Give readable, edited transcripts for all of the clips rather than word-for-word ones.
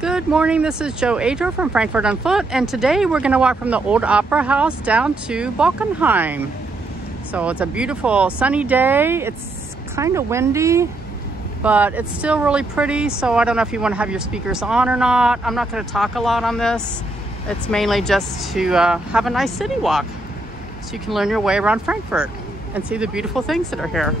Good morning, this is Joe Adro from Frankfurt on Foot, and today we're going to walk from the old Opera House down to Bockenheim. So it's a beautiful sunny day. It's kind of windy, but it's still really pretty, so I don't know if you want to have your speakers on or not. I'm not going to talk a lot on this. It's mainly just to have a nice city walk, so you can learn your way around Frankfurt and see the beautiful things that are here.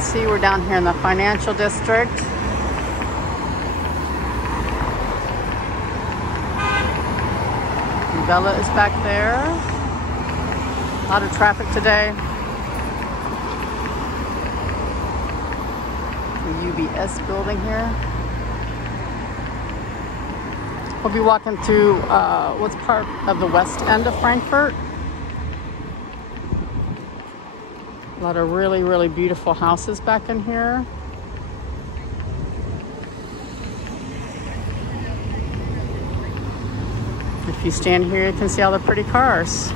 See, we're down here in the financial district. Bella is back there. A lot of traffic today. The UBS building here. We'll be walking through what's part of the west end of Frankfurt. A lot of really, really beautiful houses back in here. If you stand here, you can see all the pretty cars.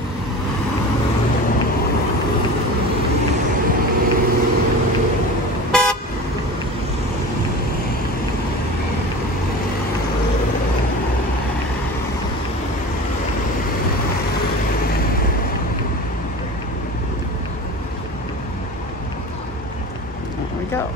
Go.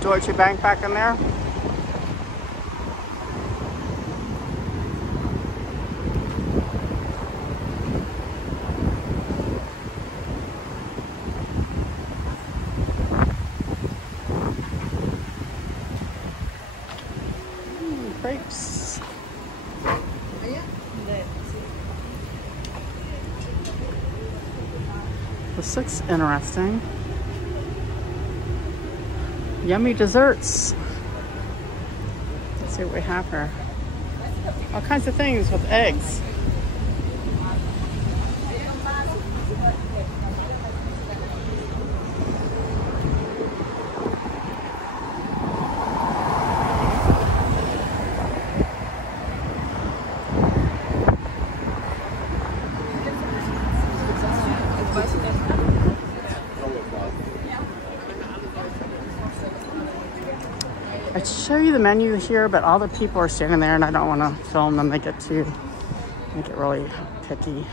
Deutsche Bank back in there. Grapes. This looks interesting. Yummy desserts. Let's see what we have here. All kinds of things with eggs. I'd show you the menu here, but all the people are standing there and I don't want to film them. They get really picky.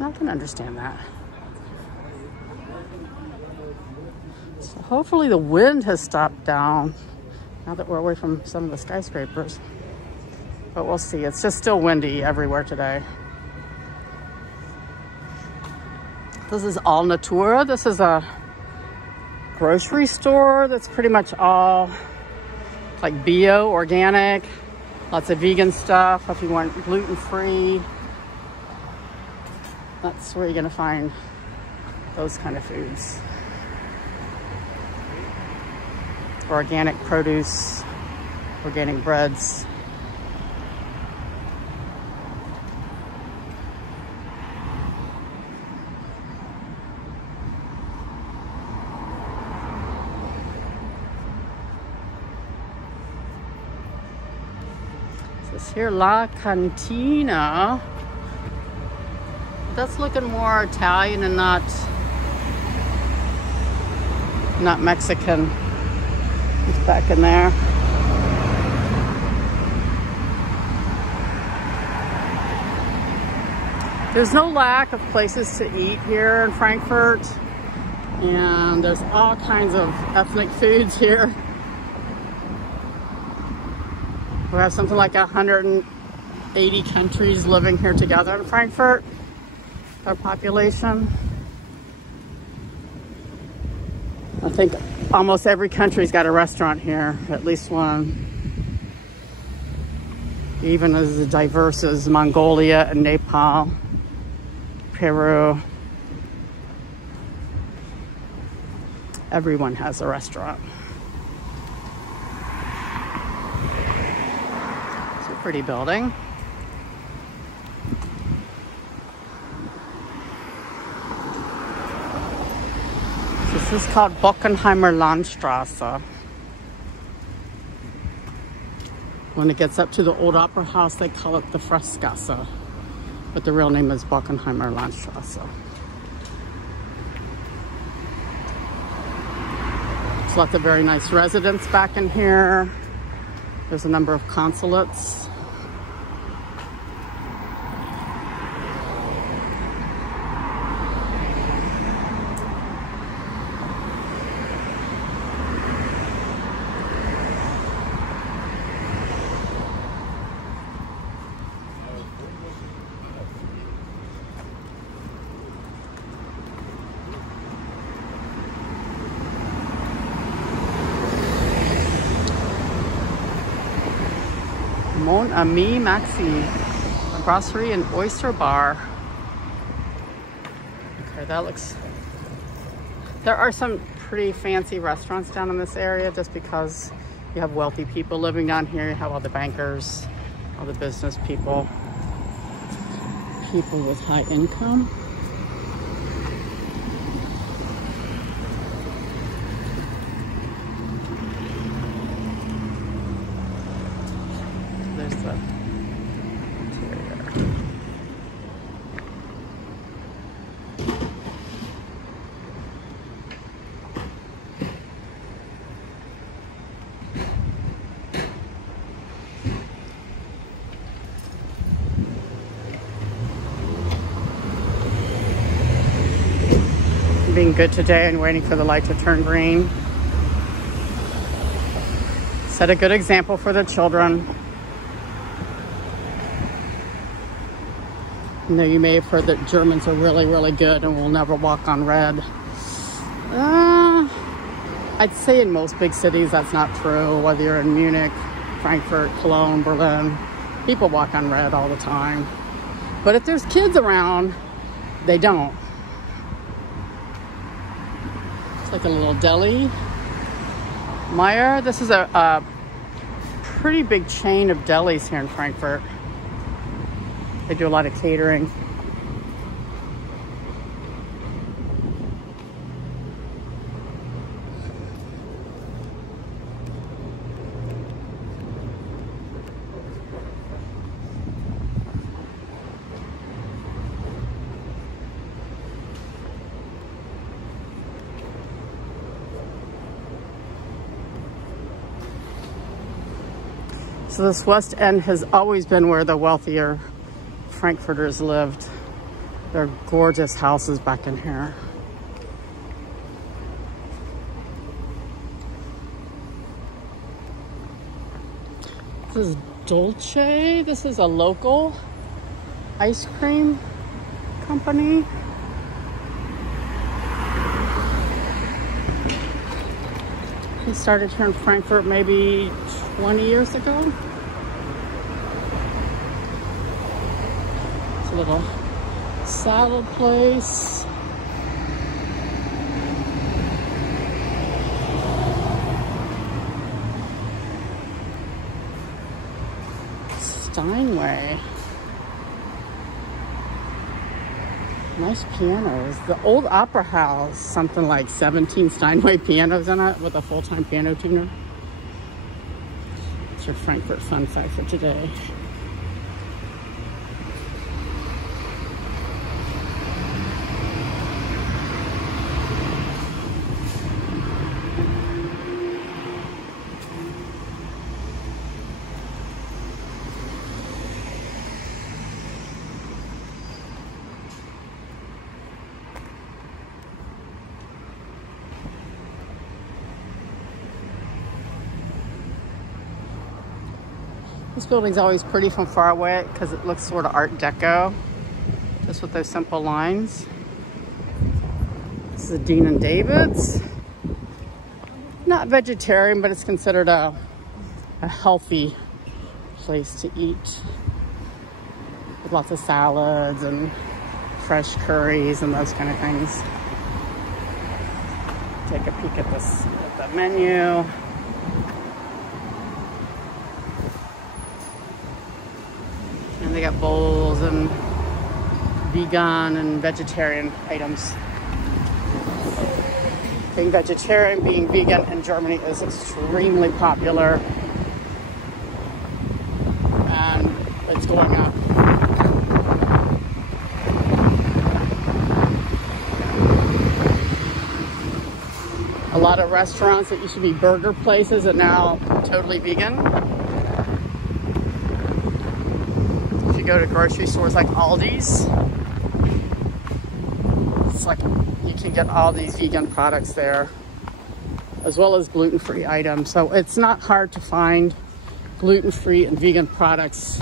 I can understand that. So hopefully the wind has stopped down now that we're away from some of the skyscrapers. But we'll see. It's just still windy everywhere today. This is All Natura. This is a grocery store that's pretty much all like bio, organic, lots of vegan stuff if you want gluten-free. That's where you're gonna find those kind of foods. Organic produce, organic breads. This here, La Cantina. That's looking more Italian and not Mexican. It's back in there. There's no lack of places to eat here in Frankfurt, and there's all kinds of ethnic foods here. We have something like 180 countries living here together in Frankfurt, our population. I think almost every country's got a restaurant here, at least one. Even as diverse as Mongolia and Nepal, Peru. Everyone has a restaurant. It's a pretty building. This is called Bockenheimer Landstraße. When it gets up to the old opera house, they call it the Fressgasse, but the real name is Bockenheimer Landstraße. There's lots of very nice residents back in here. There's a number of consulates. Mon Ami Maxi, a brasserie and oyster bar. Okay, that looks... There are some pretty fancy restaurants down in this area just because you have wealthy people living down here. You have all the bankers, all the business people, people with high income. There's the interior. Being good today and waiting for the light to turn green. Set a good example for the children. You know, you may have heard that Germans are really, really good and will never walk on red. I'd say in most big cities that's not true. Whether you're in Munich, Frankfurt, Cologne, Berlin, people walk on red all the time. But if there's kids around, they don't. It's like a little deli. Meyer, this is a pretty big chain of delis here in Frankfurt. They do a lot of catering. So this West End has always been where the wealthier Frankfurters lived. There are gorgeous houses back in here. This is Dolce. This is a local ice cream company. He started here in Frankfurt maybe 20 years ago. It's a little salad place. Steinway. Nice pianos. The old opera house, something like 17 Steinway pianos in it with a full-time piano tuner. It's your Frankfurt fun fact for today. This building's always pretty from far away because it looks sort of Art Deco, just with those simple lines. This is a Dean and David's. Not vegetarian, but it's considered a healthy place to eat, with lots of salads and fresh curries and those kind of things. Take a peek at the menu. And they got bowls and vegan and vegetarian items. Being vegetarian, being vegan in Germany is extremely popular, and it's going up. A lot of restaurants that used to be burger places are now totally vegan. If you go to grocery stores like Aldi's, it's like you can get all these vegan products there, as well as gluten-free items. So it's not hard to find gluten-free and vegan products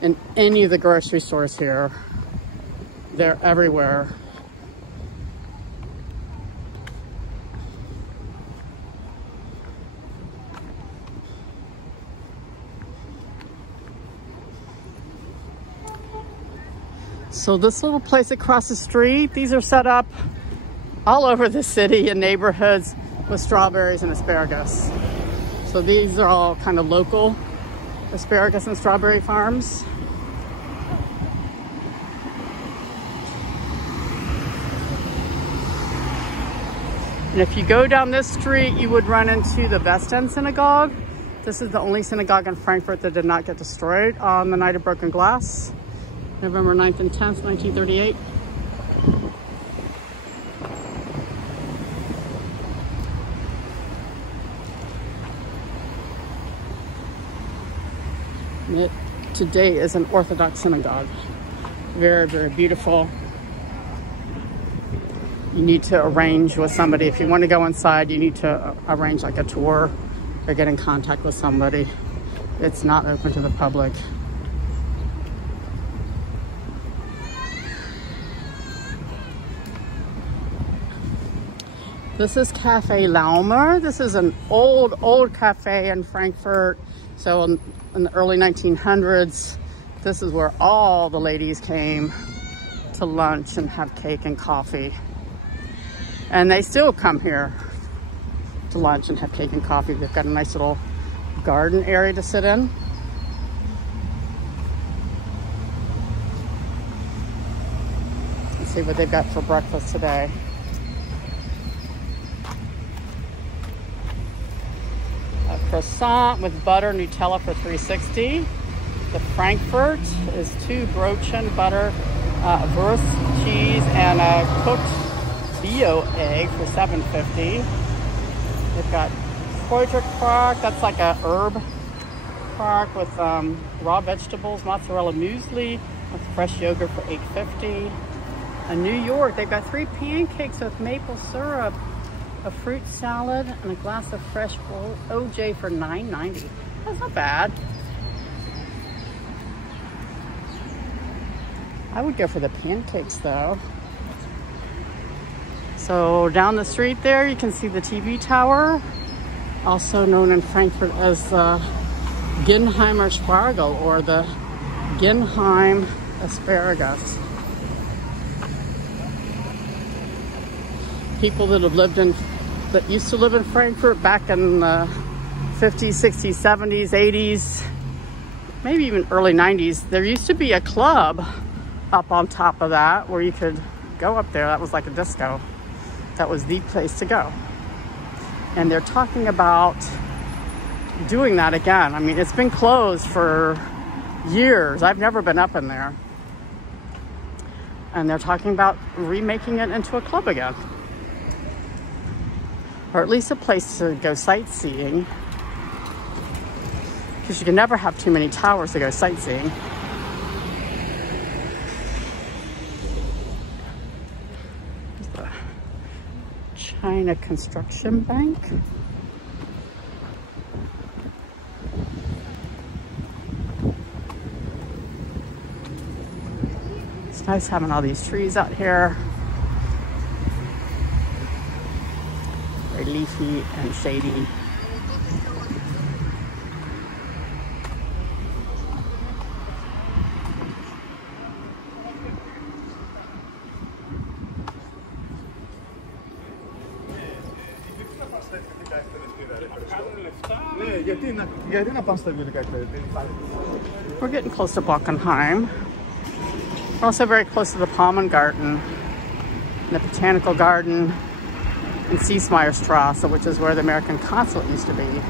in any of the grocery stores here. They're everywhere. So this little place across the street, these are set up all over the city in neighborhoods with strawberries and asparagus. So these are all kind of local asparagus and strawberry farms. And if you go down this street, you would run into the End Synagogue. This is the only synagogue in Frankfurt that did not get destroyed on the night of broken glass. November 9th and 10th, 1938. And it today is an Orthodox synagogue. Very, very beautiful. You need to arrange with somebody. If you want to go inside, you need to arrange like a tour or get in contact with somebody. It's not open to the public. This is Cafe Laumer. This is an old cafe in Frankfurt. So in the early 1900s, this is where all the ladies came to lunch and have cake and coffee. And they still come here to lunch and have cake and coffee. They've got a nice little garden area to sit in. Let's see what they've got for breakfast today. A croissant with butter, Nutella for $3.60. The Frankfurt is 2 Brötchen, butter, Wurst, cheese, and a cooked bio egg for $7.50. They've got Kräuterquark, that's like a herb quark with raw vegetables, mozzarella muesli with fresh yogurt for $8.50. In New York, they've got 3 pancakes with maple syrup, a fruit salad, and a glass of fresh OJ for $9.90. That's not bad. I would go for the pancakes though. So down the street there, you can see the TV tower, also known in Frankfurt as the Bockenheimer Spargel, or the Bockenheim asparagus. People that used to live in Frankfurt back in the 50s, 60s, 70s, 80s, maybe even early 90s, there used to be a club up on top of that where you could go up there. That was like a disco. That was the place to go. And they're talking about doing that again. I mean, it's been closed for years. I've never been up in there. And they're talking about remaking it into a club again. Or at least a place to go sightseeing. Because you can never have too many towers to go sightseeing. The China Construction Bank. It's nice having all these trees out here. Very leafy and shady. We're getting close to Bockenheim. We're also very close to the Bockenheimer Garden, the Botanical Garden, and Strasse, which is where the American consulate used to be.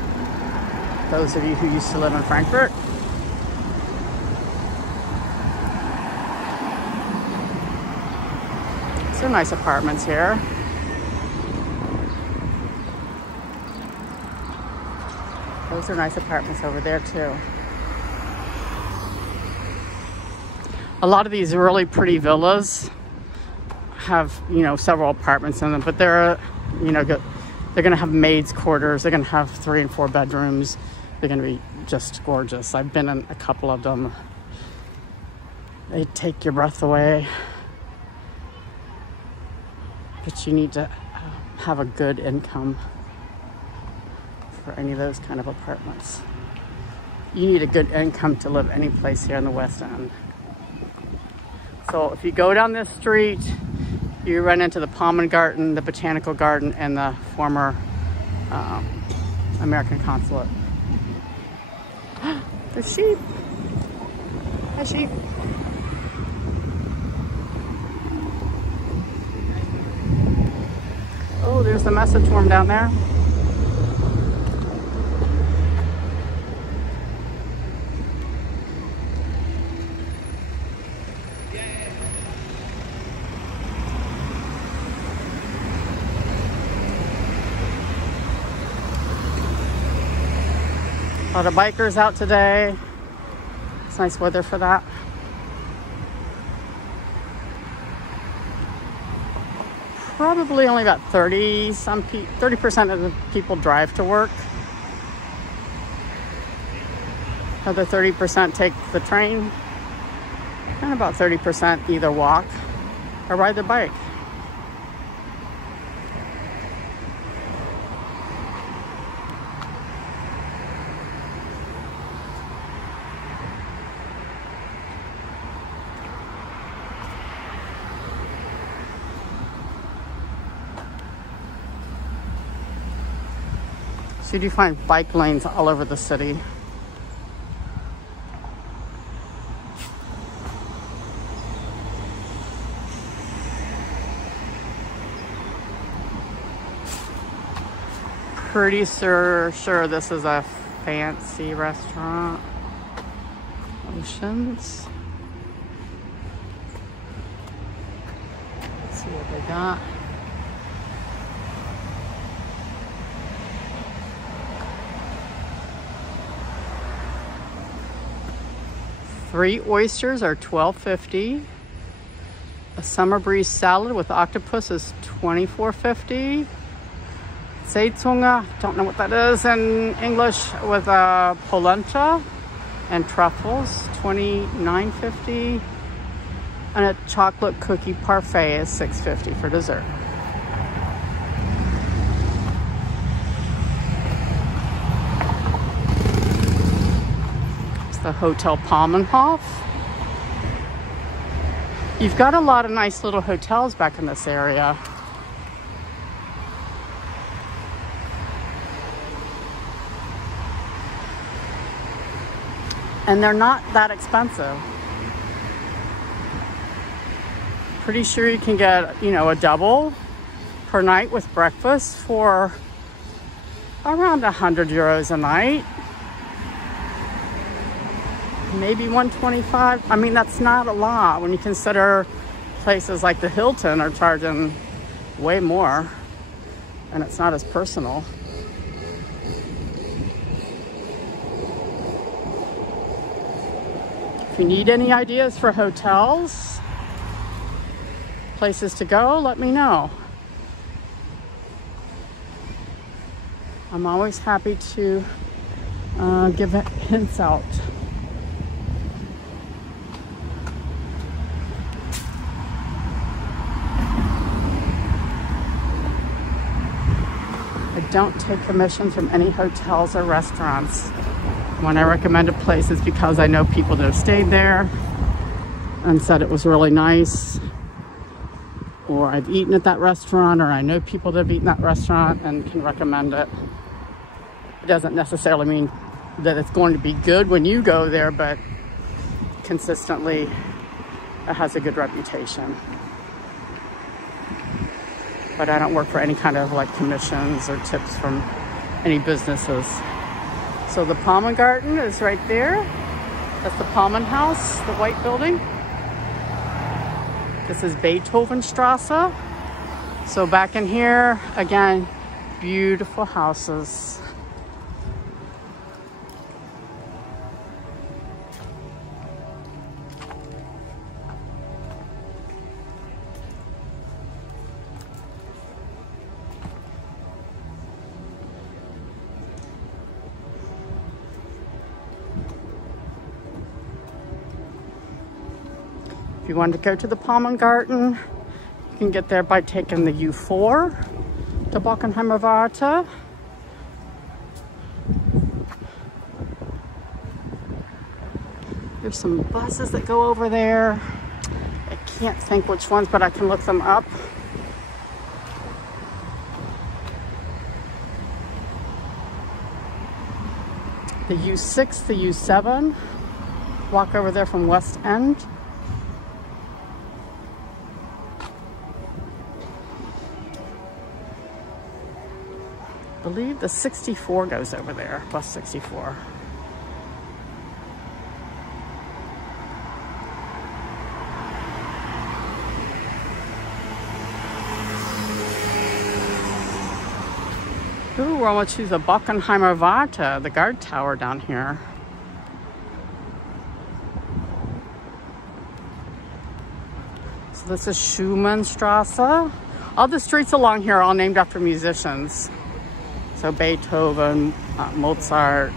Those of you who used to live in Frankfurt. These are nice apartments here. Those are nice apartments over there too. A lot of these really pretty villas have, you know, several apartments in them, but they're, you know, they're gonna have maids' quarters. They're gonna have 3 and 4 bedrooms. They're gonna be just gorgeous. I've been in a couple of them. They take your breath away. But you need to have a good income for any of those kind of apartments. You need a good income to live any place here in the West End. So if you go down this street, you run into the Bockenheimer Garden, the Botanical Garden, and the former American consulate. There's sheep. Hi, sheep. Oh, there's the message worm down there. A lot of bikers out today. It's nice weather for that. Probably only about 30% of the people drive to work. Other 30% take the train. And about 30% either walk or ride their bike. So you do find bike lanes all over the city. Pretty sure this is a fancy restaurant. Oceans. Let's see what they got. Three oysters are $12.50. A summer breeze salad with octopus is $24.50. Seezunge, don't know what that is in English, with polenta and truffles, $29.50. And a chocolate cookie parfait is $6.50 for dessert. It's the Hotel Palmenhof. You've got a lot of nice little hotels back in this area. And they're not that expensive. Pretty sure you can get, you know, a double per night with breakfast for around 100 euros a night. Maybe 125. I mean, that's not a lot when you consider places like the Hilton are charging way more and it's not as personal. If you need any ideas for hotels, places to go, let me know. I'm always happy to give hints out. don't take commissions from any hotels or restaurants. When I recommend a place, it's because I know people that have stayed there and said it was really nice, or I've eaten at that restaurant, or I know people that have eaten at that restaurant and can recommend it. It doesn't necessarily mean that it's going to be good when you go there, but consistently it has a good reputation. But I don't work for any kind of like commissions or tips from any businesses. So the Palmen Garden is right there. That's the Palmen House, the white building. This is Beethovenstrasse. So back in here, again, beautiful houses. If you want to go to the Palmen Garden, you can get there by taking the U4 to Bockenheimer Warte. There's some buses that go over there. I can't think which ones, but I can look them up. The U6, the U7, walk over there from West End. I believe the 64 goes over there, bus 64. Ooh, we're almost to the Bockenheimer Warte, the guard tower down here. So this is Schumannstrasse. All the streets along here are all named after musicians. So Beethoven, Mozart,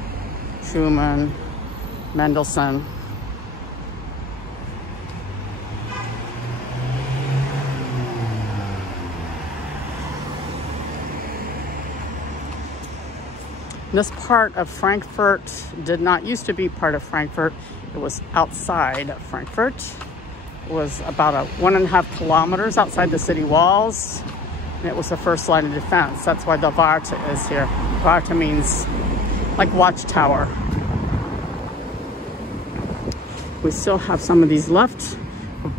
Schumann, Mendelssohn. This part of Frankfurt did not used to be part of Frankfurt. It was outside of Frankfurt. It was about 1.5 kilometers outside the city walls. And it was the first line of defense. That's why the Warte is here. Warte means like watchtower. We still have some of these left.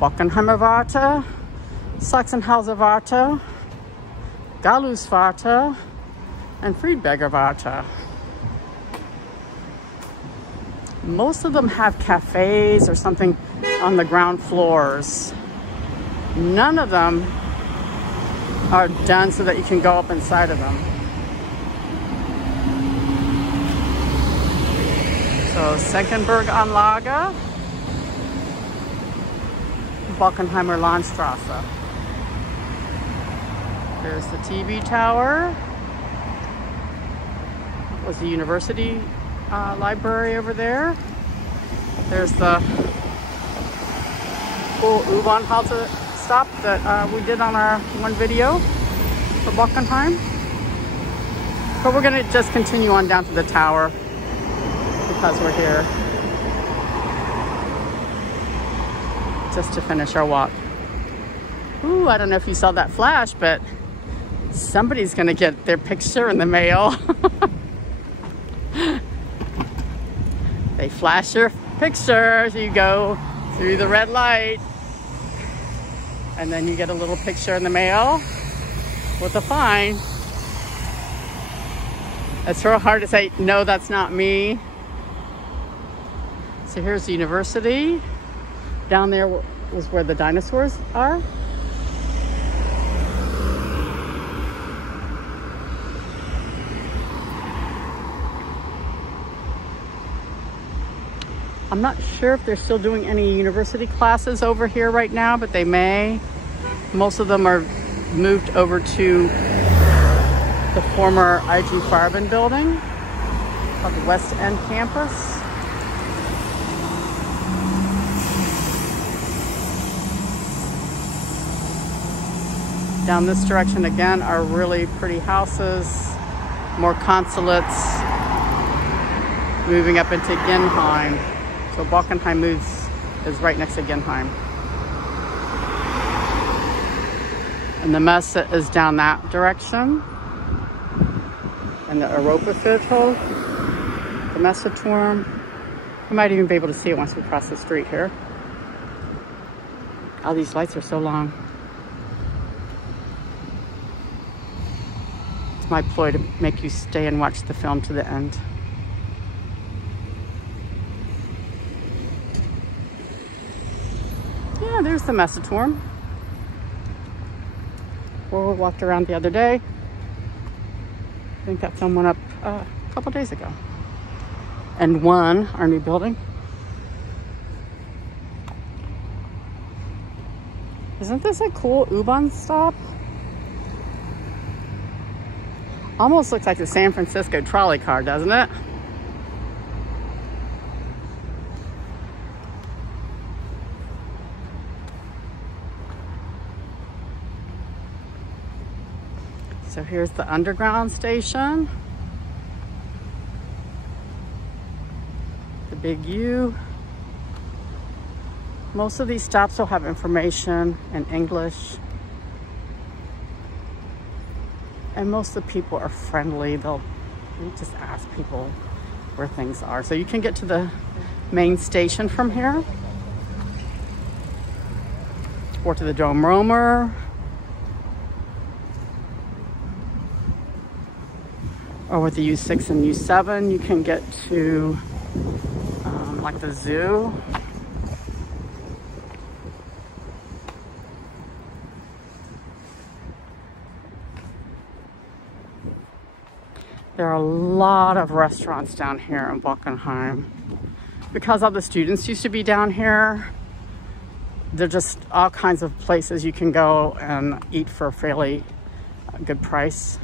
Bockenheimer Warte, Sachsenhauser Warte, Gallus Warte, and Friedberger Warte. Most of them have cafes or something on the ground floors. None of them are done so that you can go up inside of them. So Senckenberg Anlage, Bockenheimer Landstrasse. There's the TV tower. Was the university library over there. There's the cool U-Bahn-Halte stop that we did on our one video for Bockenheim. But we're gonna just continue on down to the tower because we're here just to finish our walk. Ooh, I don't know if you saw that flash, but somebody's gonna get their picture in the mail. They flash your picture, so you go through the red light, and then you get a little picture in the mail with a fine. It's real hard to say, no, that's not me. So here's the university. Down there was where the dinosaurs are. I'm not sure if they're still doing any university classes over here right now, but they may. Most of them are moved over to the former IG Farben building called the West End campus. Down this direction again are really pretty houses. more consulates moving up into Genheim. So Bockenheim is right next to Genheim. And the Messe is down that direction. And the Europaviertel, the Messeturm. We might even be able to see it once we cross the street here. Oh, these lights are so long. It's my ploy to make you stay and watch the film to the end. Yeah, there's the Messeturm, where we walked around the other day. I think that film went up a couple days ago. And won our new building. Isn't this a cool U-Bahn stop? Almost looks like the San Francisco trolley car, doesn't it? So here's the underground station. The big U. Most of these stops will have information in English. And most of the people are friendly. They'll just ask people where things are. So you can get to the main station from here. Or to the Dome Romer. Or with the U6 and U7, you can get to like the zoo. There are a lot of restaurants down here in Bockenheim. Because all the students used to be down here, there are just all kinds of places you can go and eat for a fairly good price.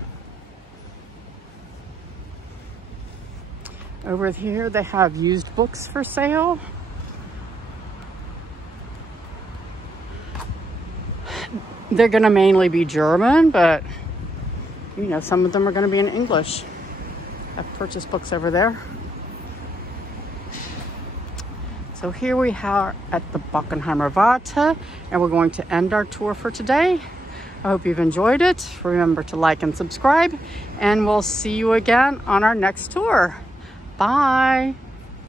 Over here, they have used books for sale. They're gonna mainly be German, but you know, some of them are gonna be in English. I've purchased books over there. So here we are at the Bockenheimer Warte, and we're going to end our tour for today. I hope you've enjoyed it. Remember to like and subscribe, and we'll see you again on our next tour. Bye.